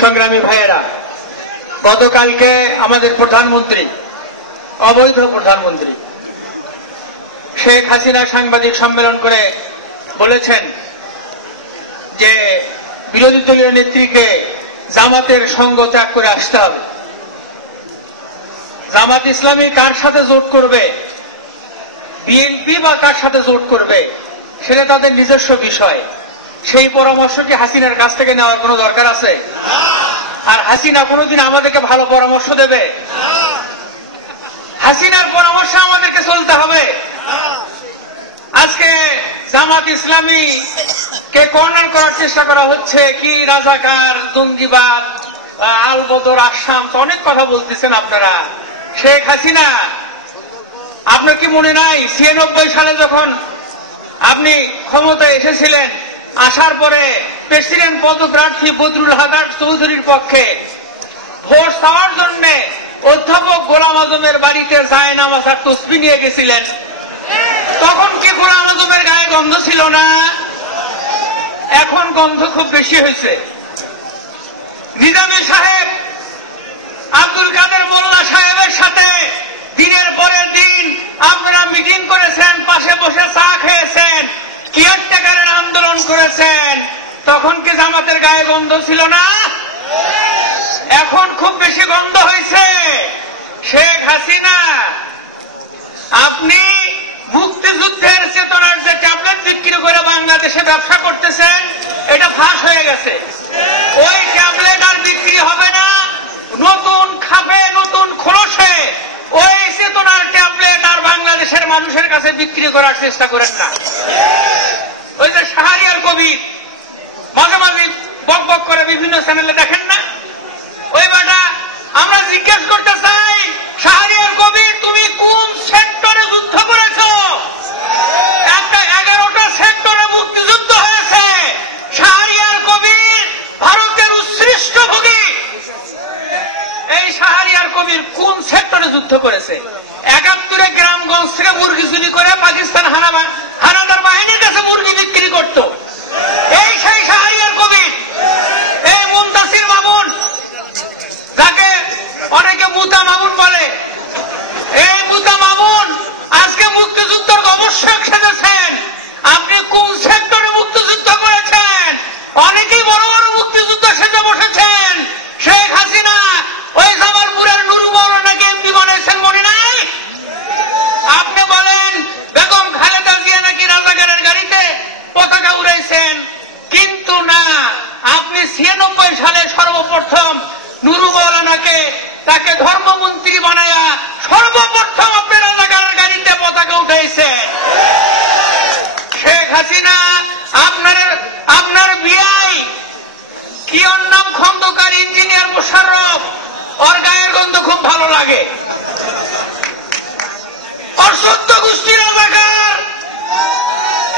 সংগ্রামী ভাইয়েরা, গতকালকে আমাদের প্রধানমন্ত্রী, অবৈধ প্রধানমন্ত্রী শেখ হাসিনা সাংবাদিক সম্মেলন করে বলেছেন যে বিরোধী দলীয় নেত্রীকে জামাতের সঙ্গ ত্যাগ করে আসতে হবে। জামাত ইসলামী কার সাথে জোট করবে, বিএনপি বা কার সাথে জোট করবে, সেটা তাদের নিজস্ব বিষয়। সেই পরামর্শ কি হাসিনার কাছ থেকে নেওয়ার কোনো দরকার আছে? আর হাসিনা কোনোদিন আমাদেরকে ভালো পরামর্শ দেবে? হাসিনার পরামর্শ আমাদেরকে চলতে হবে। আজকে জামাত ইসলামী কে কর্নার করার চেষ্টা করা হচ্ছে, কি রাজাকার, জঙ্গিবাদ, আলবদর, আসাম, তো অনেক কথা বলতেছেন আপনারা। শেখ হাসিনা, আপনার কি মনে নাই 96 সালে যখন আপনি ক্ষমতায় এসেছিলেন, আসার পরে প্রেসিডেন্ট পদপ্রার্থী বদরুল হাদার চৌধুরীর পক্ষে ভোট চাওয়ার জন্য অধ্যাপক গোলাম আজমের বাড়িতে জায়নামাজ আর তসবিহ নিয়ে গেছিলেন? তখন কি গোলাম আজমের গায়ে গন্ধ ছিল না? এখন গন্ধ খুব বেশি হয়েছে। নিজামী সাহেব আব্দুল কাদের মোল্লা সাহেবের সাথে দিনের পরের দিন আপনারা মিটিং করেছেন, পাশে বসে চা খেয়েছেন, কেয়ারটেকারের আন্দোলন করেছেন, তখন কি জামাতের গায়ে গন্ধ ছিল না? এখন খুব বেশি গন্ধ হয়েছে। শেখ হাসিনা, আপনি মুক্তিযুদ্ধের চেতনার যে ট্যাবলেট বিক্রি করে বাংলাদেশে ব্যবসা করতেছেন, এটা ফাঁস হয়ে গেছে। ওই ট্যাবলেট আর বিক্রি হবে না। নতুন খাপে, নতুন খোলসে ওই চেতনার ট্যাবলেট আর বাংলাদেশের মানুষের কাছে বিক্রি করার চেষ্টা করেন না। ওই যে শাহরিয়ার কবির মাঝে মাঝে বক বক করে বিভিন্ন চ্যানেলে দেখেন না, ওই বেটা, আমরা জিজ্ঞেস করতে চাই, শাহরিয়ার কবির তুমি কোন সেক্টরে যুদ্ধ করেছ? একটা 11টা সেক্টরে মুক্তিযুদ্ধ হয়েছে। শাহরিয়ার কবির ভারতের উৎসৃষ্টভোগী। এই শাহরিয়ার কবির কোন সেক্টরে যুদ্ধ করেছে? 71-এ গ্রামগঞ্জ থেকে মুরগি চুরি করে পাকিস্তান হানাদার বাহিনীর কাছে মুরগি বিক্রি করত। এই সেই শাহরিয়ার কবির। এই মুনতাসির মামুন, যাকে অনেকে মুতা মামুন বলে, এই মুতা মামুন আজকে মুক্তিযুদ্ধ গবেষক সেজেছেন। আপনি কোন সেক্টরে মুক্তিযুদ্ধ করেছেন? অনেকেই বড় বড় মুক্তিযুদ্ধ সেজে বসেছেন। শেখ হাসিনা ওই জামালপুরের নুরু মৌলানাকে এমপি বানিয়েছেন, মনে নাই? আপনি বলেন বেগম খালেদা জিয়া নাকি রাজাকারের গাড়িতে পতাকা উড়াইছেন, কিন্তু না, আপনি 96 সালে সর্বপ্রথম নুরু মৌলানাকে তাকে ধর্মমন্ত্রী বানায়া সর্বপ্রথম আপনি রাজাকারের গাড়িতে পতাকা উঠাইছেন। শেখ হাসিনা, আপনার বিআই কি ওর নাম, খন্দকার ইঞ্জিনিয়ার মোশাররফ, ওর গায়ের গন্ধ খুব ভালো লাগে। অসত্য গোষ্ঠী রাজাকার।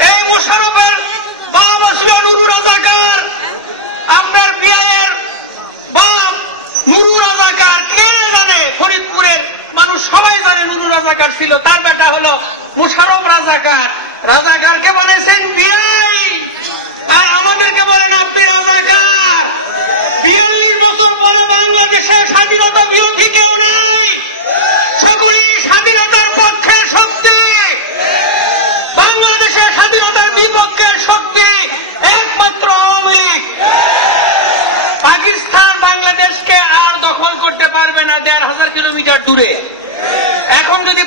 এই মোশাররফের বাপ ছিল নুরু রাজাকার। আপনার বিআইয়ের বাপ নুরু রাজাকার। কে জানে? ফরিদপুরের মানুষ সবাই জানে নুরু রাজাকার ছিল। তার বেটা হলো মোশাররফ রাজাকার। রাজাকারকে বলেছেন বিআই, আর আমাদেরকে বলেন আপনি রাজাকার। 42 বছর পরে বাংলাদেশের স্বাধীনতা বিরোধী কেউ নেই। সকলেই স্বাধীনতার পক্ষের শক্তি। বাংলাদেশের স্বাধীনতার বিপক্ষের শক্তি একমাত্র আওয়ামী লীগ। পাকিস্তান বাংলাদেশকে আর দখল করতে পারবে না 1,500 কিলোমিটার দূরে। এখন যদি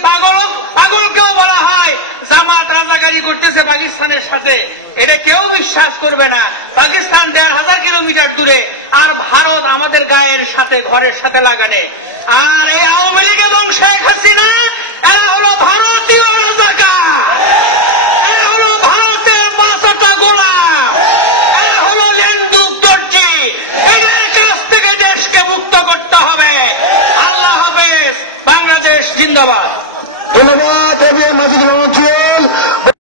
পাগলকেও বলা হয় জামাত রাজাকারি করতেছে পাকিস্তানের সাথে, এটা কেউ বিশ্বাস করবে না। পাকিস্তান 1,500 কিলোমিটার দূরে, আর ভারত আমাদের গায়ের সাথে, ঘরের সাথে লাগানে। আর